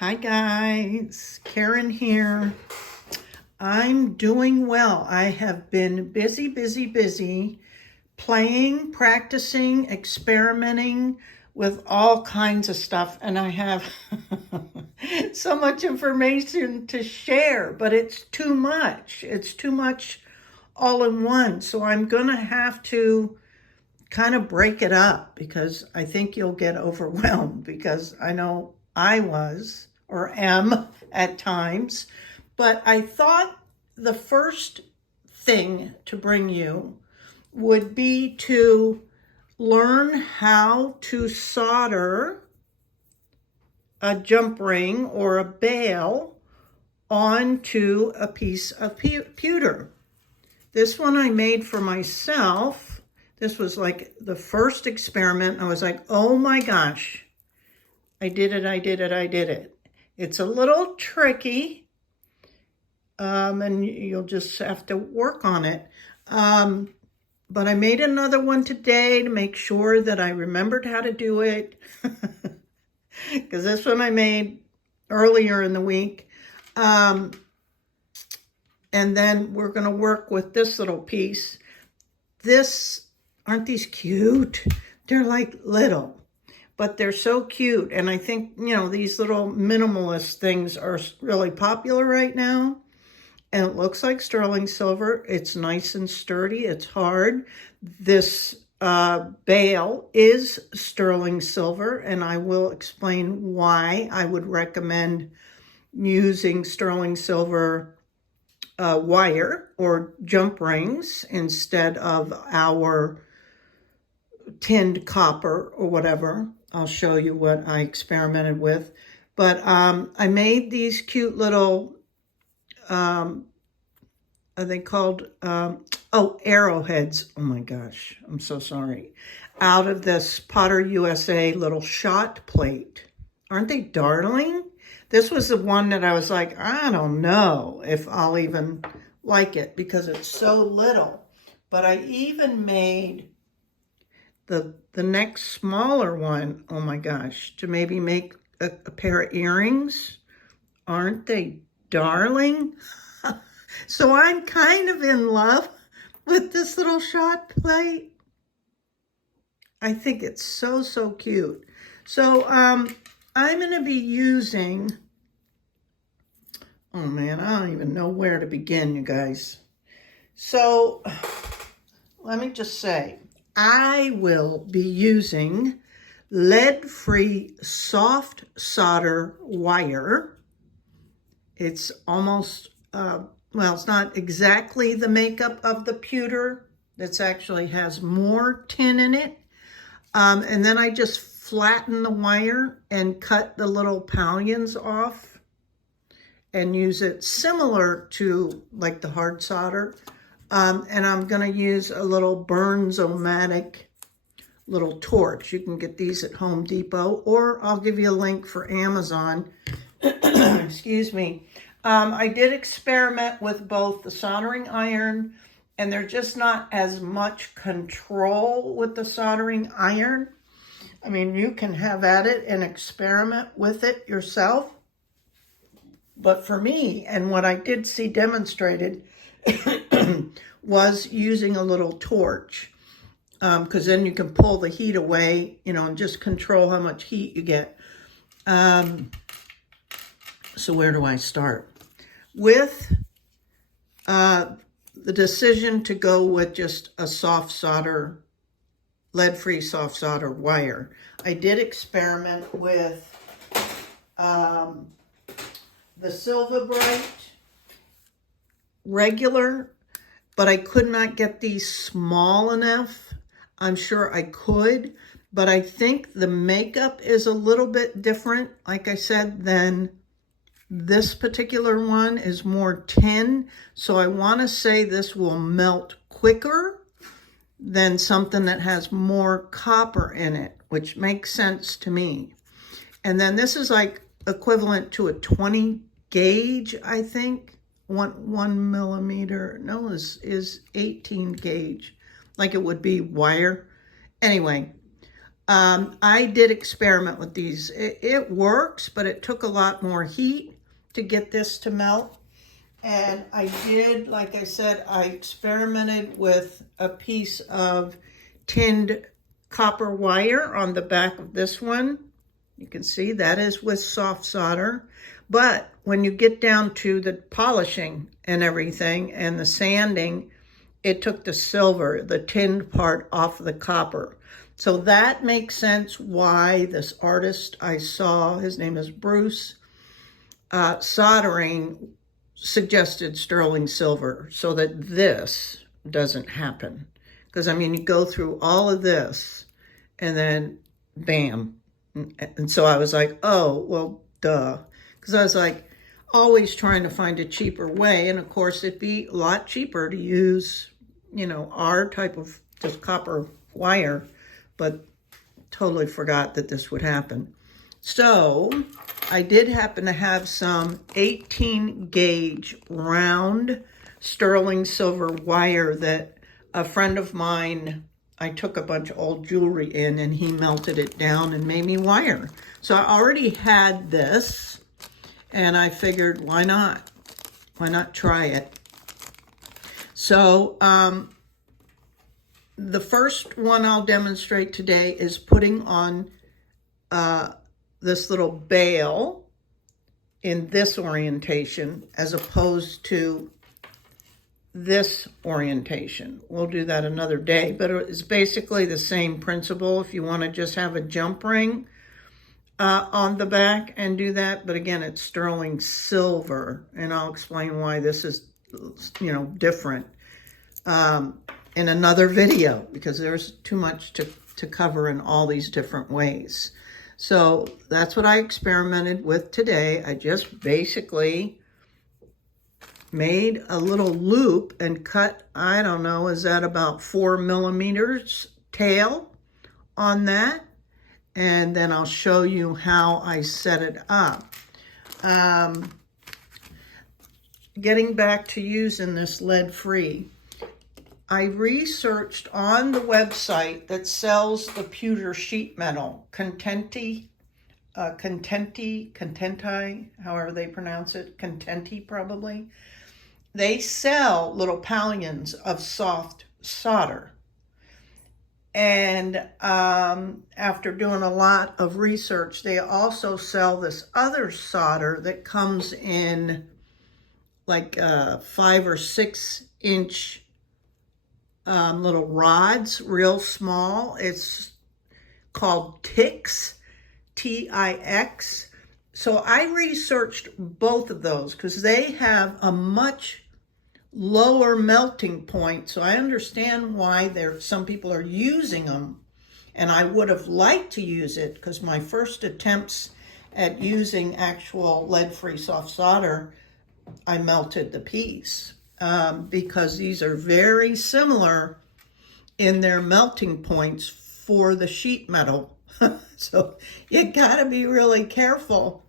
Hi guys, Karen here. I'm doing well. I have been busy playing, practicing, experimenting with all kinds of stuff, and I have so much information to share, but it's too much. It's too much all in one. So I'm gonna have to kind of break it up because I think you'll get overwhelmed because I know I was or am at times. But I thought the first thing to bring you would be to learn how to solder a jump ring or a bail onto a piece of pewter. This one I made for myself. This was like the first experiment. I was like, oh my gosh, I did it. It's a little tricky, and you'll just have to work on it. But I made another one today to make sure that I remembered how to do it. Because this one I made earlier in the week. And then we're going to work with this little piece. Aren't these cute? They're like little, but they're so cute. And I think, these little minimalist things are really popular right now. And it looks like sterling silver. It's nice and sturdy. It's hard. This bail is sterling silver, and I will explain why I would recommend using sterling silver wire or jump rings instead of our tinned copper or whatever. I'll show you what I experimented with. But I made these cute little, are they called, arrowheads. Oh my gosh, I'm so sorry. Out of this Potter USA little shot plate. Aren't they darling? This was the one that I was like, I don't know if I'll even like it because it's so little. But I even made the next smaller one, oh my gosh, to maybe make a pair of earrings. Aren't they darling? So I'm kind of in love with this little shot plate. I think it's so cute. So I'm going to be using, oh man, I don't even know where to begin, you guys. So let me just say, I will be using lead-free soft solder wire. It's almost, well, it's not exactly the makeup of the pewter. It actually has more tin in it. And then I just flatten the wire and cut the little pallions off and use it similar to like the hard solder. And I'm going to use a little Burns-O-Matic little torch. You can get these at Home Depot, or I'll give you a link for Amazon. Excuse me. I did experiment with both the soldering iron, and there's just not as much control with the soldering iron. I mean, you can have at it and experiment with it yourself. But for me, and what I did see demonstrated, was using a little torch, because then you can pull the heat away, and just control how much heat you get. So where do I start? With the decision to go with just a soft solder, lead-free soft solder wire. I did experiment with the Silver Bright regular, but I could not get these small enough. I'm sure I could, but I think the makeup is a little bit different, like I said, than this particular one is more tin. So I want to say this will melt quicker than something that has more copper in it, which makes sense to me. And then this is like equivalent to a 20 gauge, I think. 1 millimeter, no, is 18 gauge, like it would be wire. Anyway, I did experiment with these. It works, but it took a lot more heat to get this to melt. And I did, like I said, I experimented with a piece of tinned copper wire on the back of this one. You can see that is with soft solder. But when you get down to the polishing and everything and the sanding, it took the silver, the tinned part, off the copper. So that makes sense why this artist I saw, his name is Bruce, Soldering, suggested sterling silver so that this doesn't happen. Because, I mean, you go through all of this and then bam. And so I was like, oh, well, duh. Because I was like, always trying to find a cheaper way. And of course, it'd be a lot cheaper to use, you know, our type of just copper wire, but totally forgot that this would happen. So I did happen to have some 18 gauge round sterling silver wire that a friend of mine, I took a bunch of old jewelry in and he melted it down and made me wire. So I already had this and I figured, why not? Why not try it? So the first one I'll demonstrate today is putting on this little bail in this orientation as opposed to this orientation. We'll do that another day, but it's basically the same principle if you want to just have a jump ring on the back and do that. But again, it's sterling silver, and I'll explain why this is, you know, different in another video, because there's too much to cover in all these different ways. So that's what I experimented with today. I just basically made a little loop and cut, I don't know, is that about 4 millimeters tail on that? And then I'll show you how I set it up. Getting back to using this lead-free, I researched on the website that sells the pewter sheet metal, Contenti, however they pronounce it, Contenti probably. They sell little pallions of soft solder. And after doing a lot of research, they also sell this other solder that comes in like 5 or 6 inch little rods, real small. It's called Tix, T-I-X. So I researched both of those because they have a much lower melting point. So I understand why some people are using them. And I would have liked to use it because my first attempts at using actual lead-free soft solder, I melted the piece. Because these are very similar in their melting points for the sheet metal. So you gotta be really careful.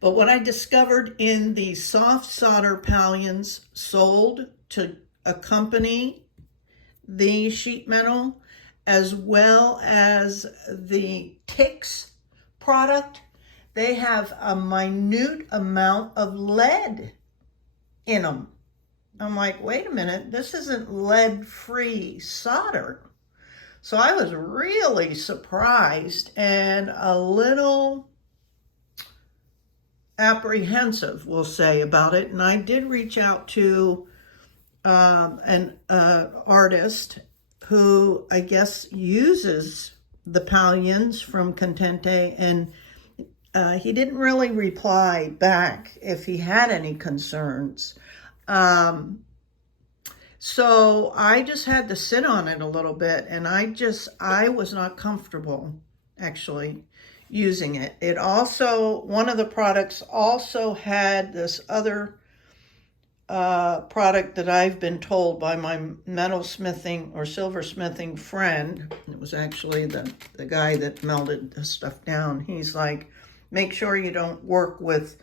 But what I discovered in the soft solder pallions sold to accompany the sheet metal, as well as the Tix product, they have a minute amount of lead in them. I'm like, wait a minute, this isn't lead-free solder. So I was really surprised and a little apprehensive, we'll say, about it. And I did reach out to an artist who I guess uses the pallions from Contente, and he didn't really reply back if he had any concerns. So I just had to sit on it a little bit, and I was not comfortable actually using it. It also, one of the products also had this other product that I've been told by my metalsmithing or silversmithing friend. It was actually the guy that melted this stuff down. He's like, make sure you don't work with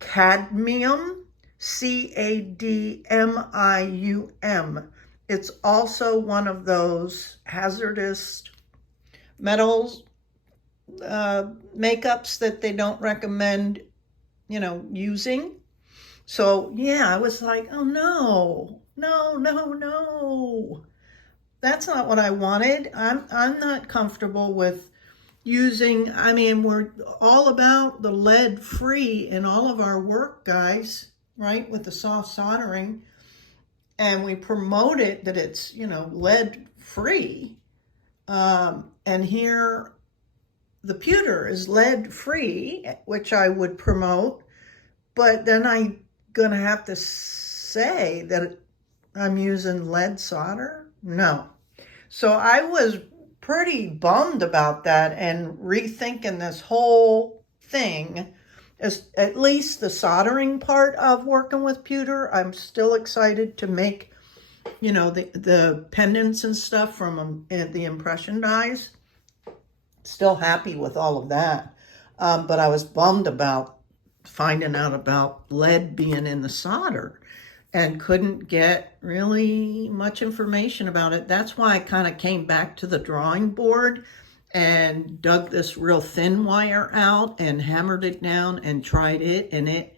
cadmium, C-A-D-M-I-U-M. It's also one of those hazardous metals makeups that they don't recommend, using. So yeah, I was like, oh no, no, no, no. That's not what I wanted. I'm not comfortable with using, we're all about the lead free in all of our work, guys, right? With the soft soldering. And we promote it that it's, lead free. And here the pewter is lead free, which I would promote, but then I'm gonna have to say that I'm using lead solder? No. So I was pretty bummed about that and rethinking this whole thing. As at least the soldering part of working with pewter, I'm still excited to make, the pendants and stuff from the impression dies. Still happy with all of that. But I was bummed about finding out about lead being in the solder and couldn't get really much information about it. That's why I kind of came back to the drawing board and dug this real thin wire out and hammered it down and tried it, and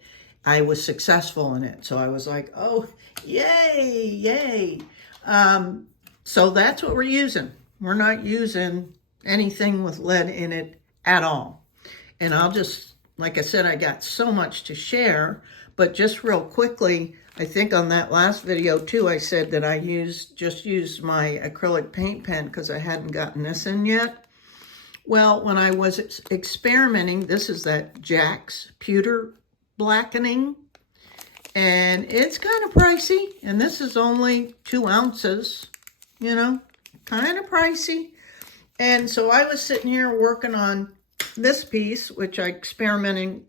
I was successful in it. So I was like, oh, yay, yay. So that's what we're using. We're not using anything with lead in it at all. And I'll just, like I said, I got so much to share, but just real quickly, I think on that last video too, I said that I just used my acrylic paint pen because I hadn't gotten this in yet. Well, when I was experimenting, this is that Jack's Pewter Blackening, and it's kind of pricey, and this is only 2 ounces, kind of pricey. And so I was sitting here working on this piece, which I experimented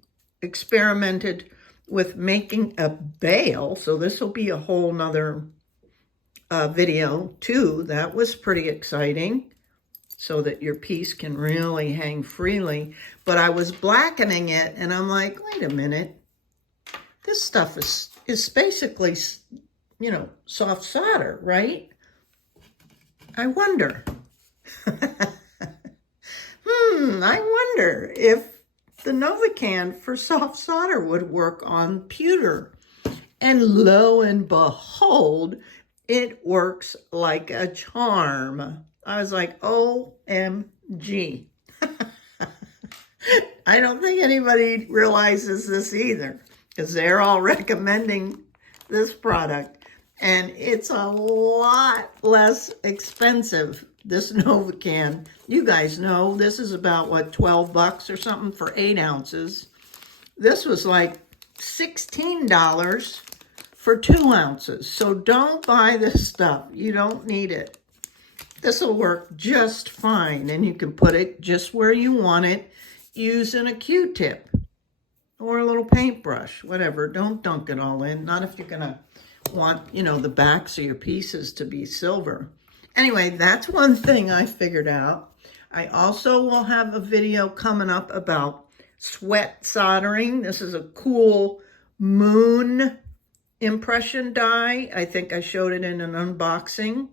with making a bail. So this will be a whole nother video too. That was pretty exciting, so that your piece can really hang freely. But I was blackening it, and I'm like, wait a minute. This stuff is basically, soft solder, right? I wonder. I wonder if the Novacan for soft solder would work on pewter. And lo and behold, it works like a charm. I was like, OMG. I don't think anybody realizes this either, because they're all recommending this product. And it's a lot less expensive, this Novacan. You guys know this is about, what, 12 bucks or something for 8 ounces. This was like $16 for 2 ounces. So don't buy this stuff. You don't need it. This will work just fine, and you can put it just where you want it using a Q-tip or a little paintbrush, whatever. Don't dunk it all in. Not if you're going to want, the backs of your pieces to be silver. Anyway, that's one thing I figured out. I also will have a video coming up about sweat soldering. This is a cool moon impression die. I think I showed it in an unboxing.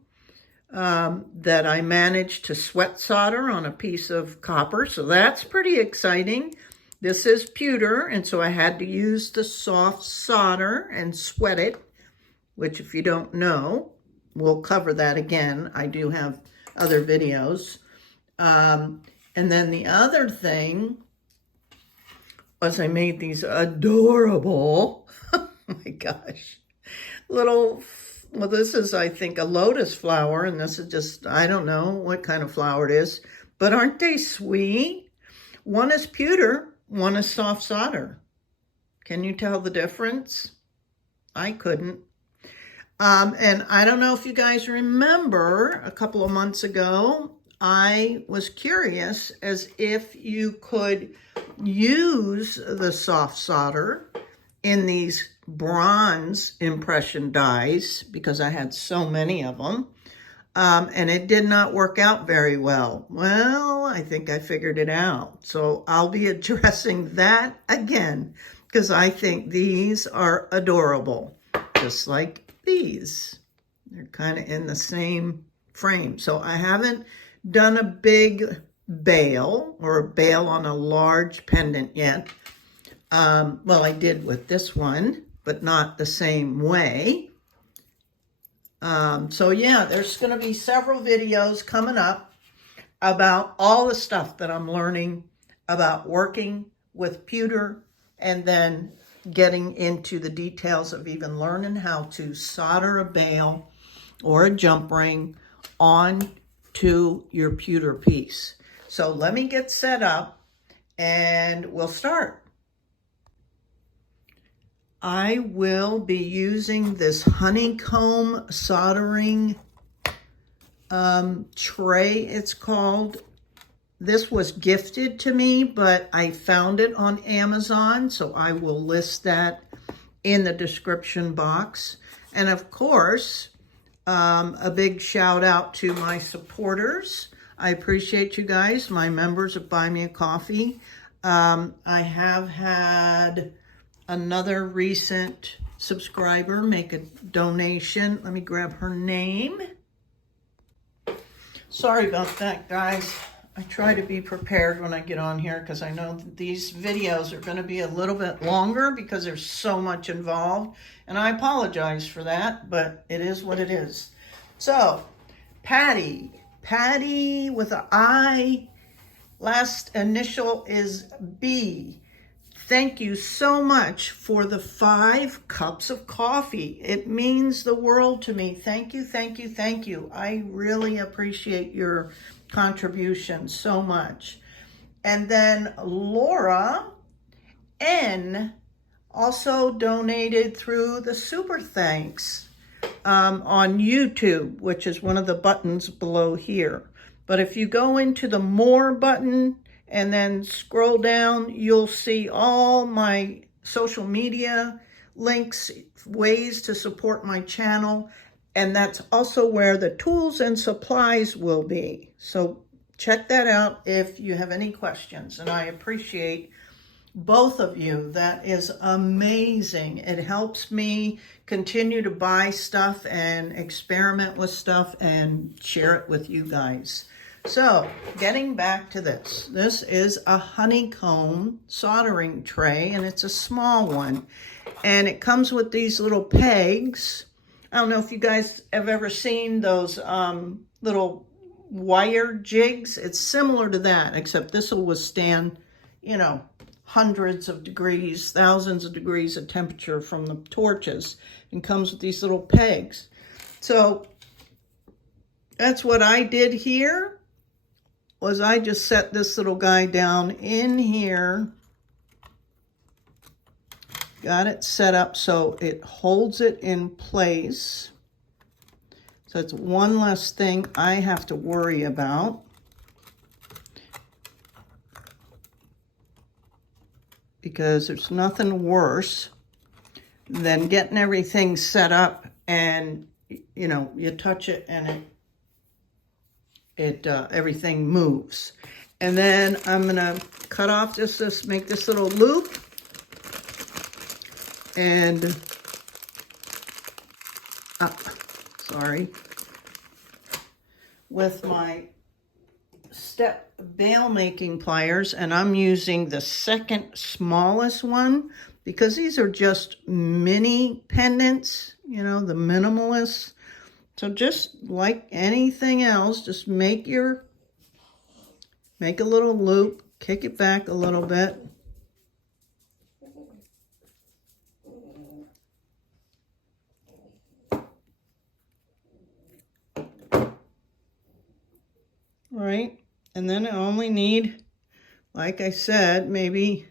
That I managed to sweat solder on a piece of copper. So that's pretty exciting. This is pewter, and so I had to use the soft solder and sweat it, which, if you don't know, we'll cover that again. I do have other videos. And then the other thing was I made these adorable, oh my gosh, little, well, this is, I think, a lotus flower, and this is just, I don't know what kind of flower it is, but aren't they sweet? One is pewter, one is soft solder. Can you tell the difference? I couldn't. And I don't know if you guys remember, a couple of months ago, I was curious as if you could use the soft solder in these bronze impression dies, because I had so many of them, and it did not work out very well. Well, I think I figured it out. So I'll be addressing that again, because I think these are adorable, just like these. They're kind of in the same frame. So I haven't done a big bail or a bail on a large pendant yet. Well, I did with this one, but not the same way. So yeah, there's going to be several videos coming up about all the stuff that I'm learning about working with pewter, and then getting into the details of even learning how to solder a bail or a jump ring onto your pewter piece. So let me get set up and we'll start. I will be using this honeycomb soldering tray, it's called. This was gifted to me, but I found it on Amazon, so I will list that in the description box. And of course, a big shout out to my supporters. I appreciate you guys, my members of Buy Me a Coffee. I have had another recent subscriber make a donation. Let me grab her name. Sorry about that, guys. I try to be prepared when I get on here because I know that these videos are going to be a little bit longer because there's so much involved. And I apologize for that, but it is what it is. So, Patty with an I, last initial is B. Thank you so much for the 5 cups of coffee. It means the world to me. Thank you, thank you, thank you. I really appreciate your contribution so much. And then Laura N also donated through the super thanks on YouTube, which is one of the buttons below here. But if you go into the more button and then scroll down, you'll see all my social media links, ways to support my channel. And that's also where the tools and supplies will be. So check that out if you have any questions. And I appreciate both of you. That is amazing. It helps me continue to buy stuff and experiment with stuff and share it with you guys. So getting back to this. This is a honeycomb soldering tray, and it's a small one. And it comes with these little pegs. I don't know if you guys have ever seen those little wire jigs. It's similar to that, except this will withstand, you know, hundreds of degrees, thousands of degrees of temperature from the torches, and comes with these little pegs. So that's what I did here, was I just set this little guy down in here. Got it set up so it holds it in place. So it's one less thing I have to worry about. Because there's nothing worse than getting everything set up and, you know, you touch it and everything moves. And then I'm gonna cut off this, make this little loop. And, sorry, with my step bail making pliers, and I'm using the second smallest one because these are just mini pendants, you know, the minimalists. So just like anything else, just make a little loop, kick it back a little bit. Right, and then I only need, like I said, maybe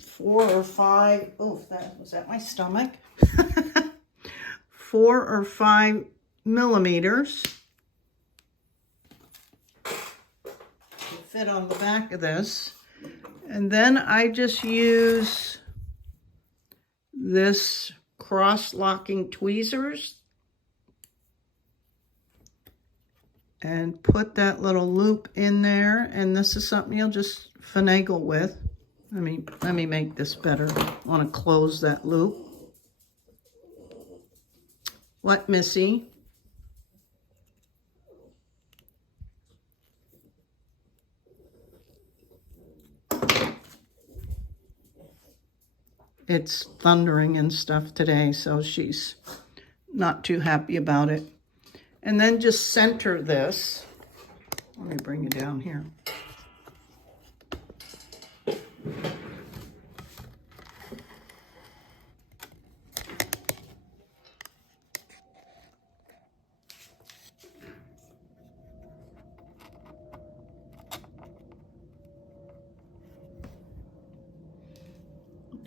4 or 5, oh, was that my stomach? 4 or 5 millimeters to fit on the back of this. And then I just use this cross-locking tweezers and put that little loop in there. And this is something you'll just finagle with. Let me make this better. I want to close that loop. What, Missy? it's thundering and stuff today, so she's not too happy about it. And then just center this. Let me bring you down here.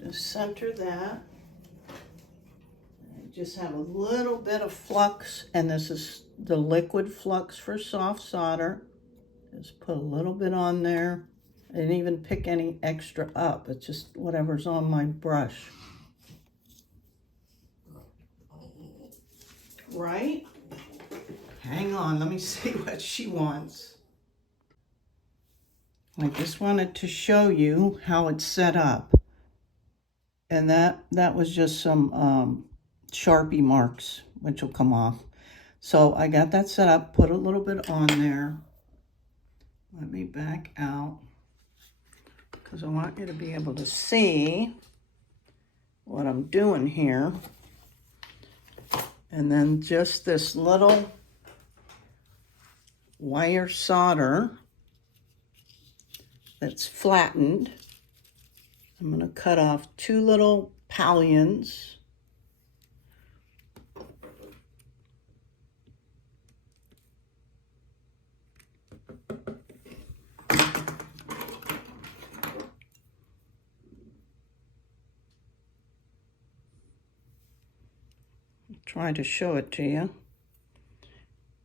Just center that. Just have a little bit of flux, and this is the liquid flux for soft solder. Just put a little bit on there. I didn't even pick any extra up. It's just whatever's on my brush. Right? Hang on, let me see what she wants. I just wanted to show you how it's set up. And that was just some Sharpie marks, which will come off. So I got that set up, put a little bit on there. Let me back out, because I want you to be able to see what I'm doing here. And then just this little wire solder that's flattened. I'm going to cut off 2 little pallions. Try to show it to you.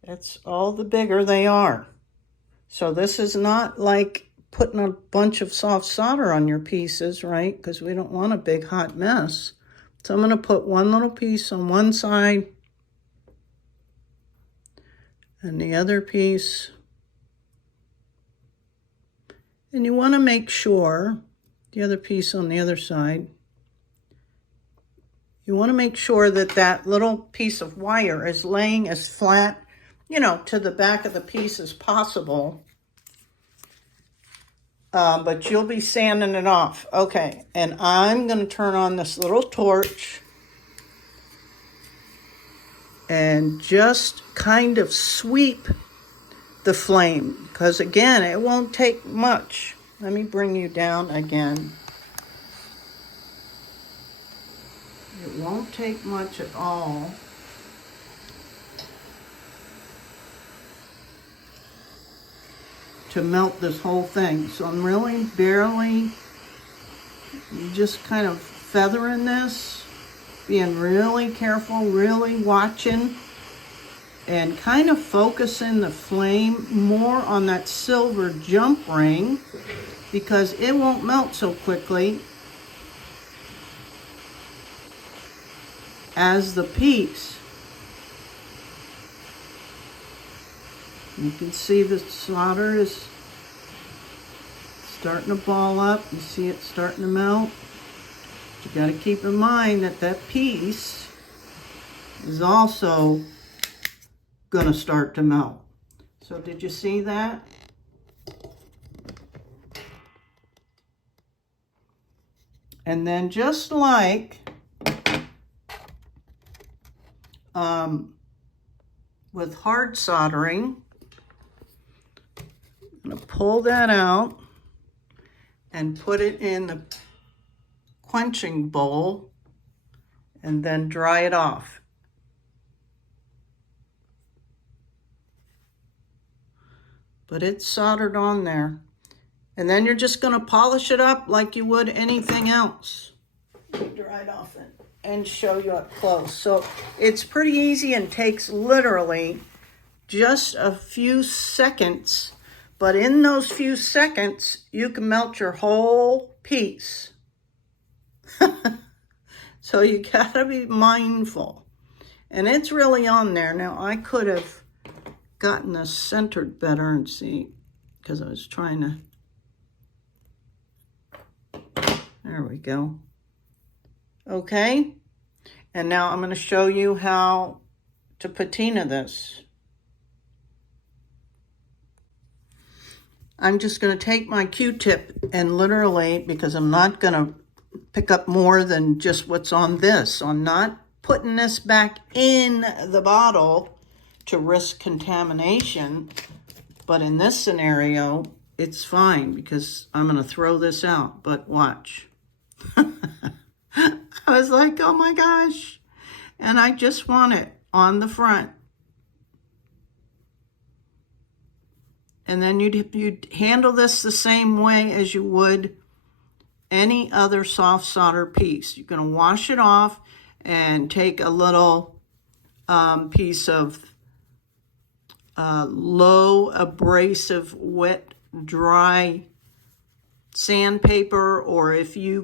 That's all the bigger they are. So this is not like putting a bunch of soft solder on your pieces, right? Because we don't want a big hot mess. So I'm going to put one little piece on one side and the other piece. And you want to make sure the other piece on the other side. You want to make sure that that little piece of wire is laying as flat, you know, to the back of the piece as possible. But you'll be sanding it off. Okay, and I'm going to turn on this little torch and just kind of sweep the flame, because again, it won't take much. Let me bring you down again. It won't take much at all. To melt this whole thing. So I'm really barely just kind of feathering this, being really careful, really watching, and kind of focusing the flame more on that silver jump ring, because it won't melt so quickly as the piece. You can see the solder is starting to ball up. You see it starting to melt. You got to keep in mind that that piece is also going to start to melt. So did you see that? And then just like with hard soldering, I'm going to pull that out and put it in the quenching bowl and then dry it off. But it's soldered on there. And then you're just going to polish it up like you would anything else. Dry it off and show you up close. So it's pretty easy and takes literally just a few seconds. But in those few seconds, you can melt your whole piece. So you gotta be mindful. And it's really on there. Now I could have gotten this centered better and see, because I was trying to, there we go. Okay, and now I'm going to show you how to patina this. I'm just going to take my Q-tip and literally, because I'm not going to pick up more than just what's on this. So I'm not putting this back in the bottle to risk contamination. But in this scenario, it's fine because I'm going to throw this out. But watch. I was like, oh my gosh. And I just want it on the front. And then you'd handle this the same way as you would any other soft solder piece. You're going to wash it off and take a little piece of low abrasive, wet, dry sandpaper, or if you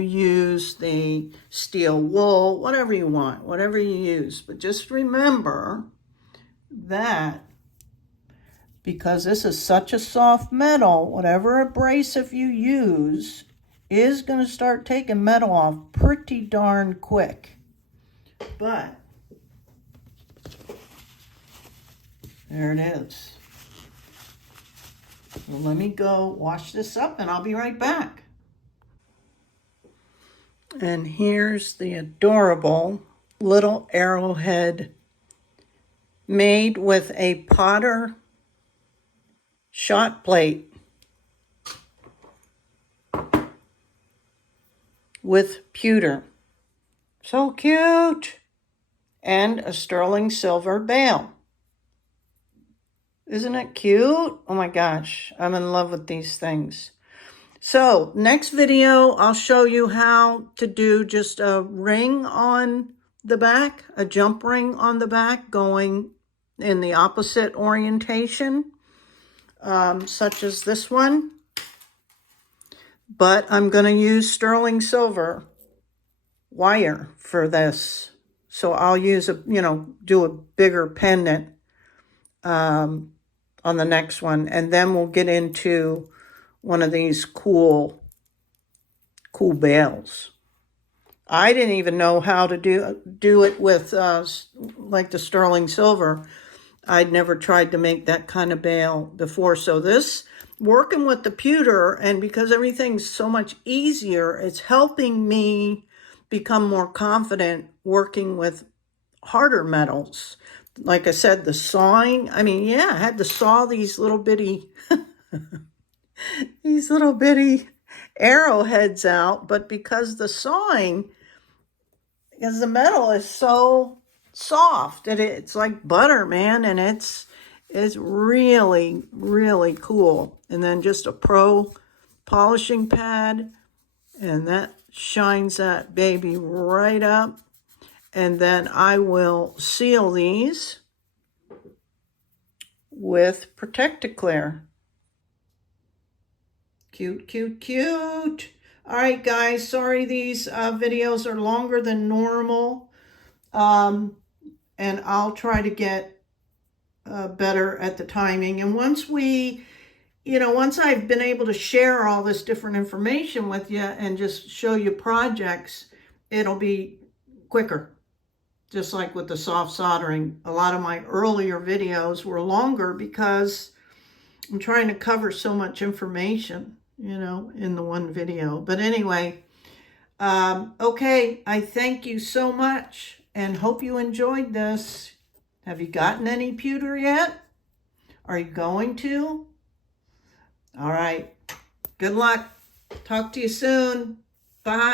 use the steel wool, whatever you want, whatever you use. But just remember that because this is such a soft metal, whatever abrasive you use is going to start taking metal off pretty darn quick. But there it is. Well, let me go wash this up and I'll be right back. And here's the adorable little arrowhead made with a Potter shot plate with pewter. So cute. And a sterling silver bail. Isn't it cute? Oh my gosh, I'm in love with these things. So next video, I'll show you how to do just a ring on the back, a jump ring on the back going in the opposite orientation, such as this one. But I'm going to use sterling silver wire for this. So I'll use do a bigger pendant on the next one. And then we'll get into one of these cool bails. I didn't even know how to do it with like the sterling silver. I'd never tried to make that kind of bail before. So this, working with the pewter, and because everything's so much easier, it's helping me become more confident working with harder metals. Like I said, the sawing, I had to saw these little bitty arrowheads out, but because the metal is so soft, and it's like butter, man, and it's really, really cool. And then just a pro polishing pad, and that shines that baby right up. And then I will seal these with Protect-A-Clear. Cute, cute, cute. All right, guys, sorry these videos are longer than normal. And I'll try to get better at the timing. And once I've been able to share all this different information with you and just show you projects, it'll be quicker. Just like with the soft soldering, a lot of my earlier videos were longer because I'm trying to cover so much information, in the one video. But anyway, okay, I thank you so much and hope you enjoyed this. Have you gotten any pewter yet? Are you going to? All right. Good luck. Talk to you soon. Bye.